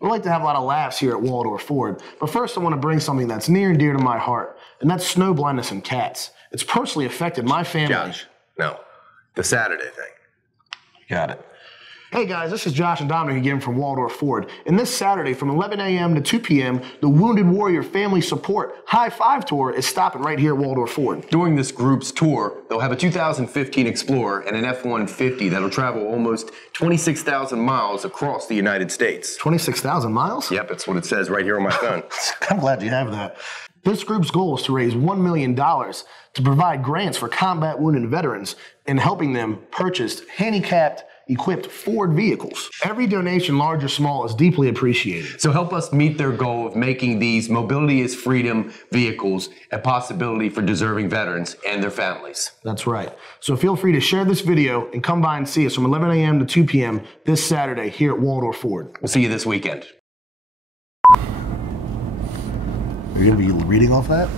We like to have a lot of laughs here at Waldorf Ford, but first I want to bring something that's near and dear to my heart, and that's snow blindness in cats. It's personally affected my family. Josh, no. The Saturday thing. Got it. Hey guys, this is Josh and Dominic again from Waldorf Ford. And this Saturday from 11 a.m. to 2 p.m., the Wounded Warrior Family Support High Five Tour is stopping right here at Waldorf Ford. During this group's tour, they'll have a 2015 Explorer and an F-150 that'll travel almost 26,000 miles across the United States. 26,000 miles? Yep, that's what it says right here on my phone. I'm glad you have that. This group's goal is to raise $1 million to provide grants for combat wounded veterans and helping them purchase handicapped equipped Ford vehicles. Every donation, large or small, is deeply appreciated. So help us meet their goal of making these Mobility is Freedom vehicles a possibility for deserving veterans and their families. That's right. So feel free to share this video and come by and see us from 11 a.m. to 2 p.m. this Saturday here at Waldorf Ford. We'll see you this weekend. Are you going to be reading off that?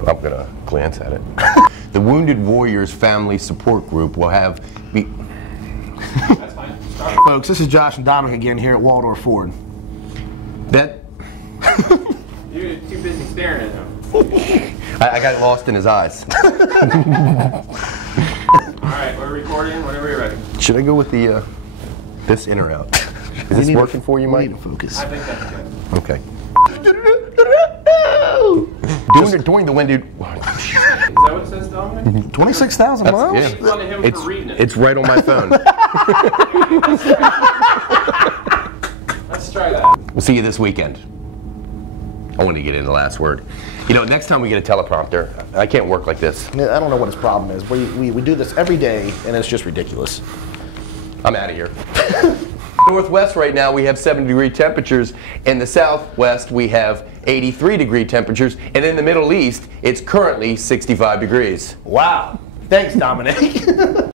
I'm going to glance at it. The Wounded Warriors Family Support Group will have... That's fine. Folks, this is Josh and Dominic again here at Waldorf Ford. That... You're too busy staring at him. I got lost in his eyes. Alright, we're recording whenever you're ready. Should I go with the, this in or out? Is this working for you, Mike? We need to focus. I think that's good. Okay. During the Wounded... Is that what it says, Dominic? 26,000 miles? Yeah. Make fun of him for reading it. It's right on my phone. Let's try that. We'll see you this weekend. I want to get in the last word. You know, next time we get a teleprompter, I can't work like this. I don't know what his problem is. We do this every day, and it's just ridiculous. I'm out of here. Northwest right now we have 70-degree temperatures. In the southwest we have 83-degree temperatures. And in the Middle East, it's currently 65 degrees. Wow. Thanks, Dominic.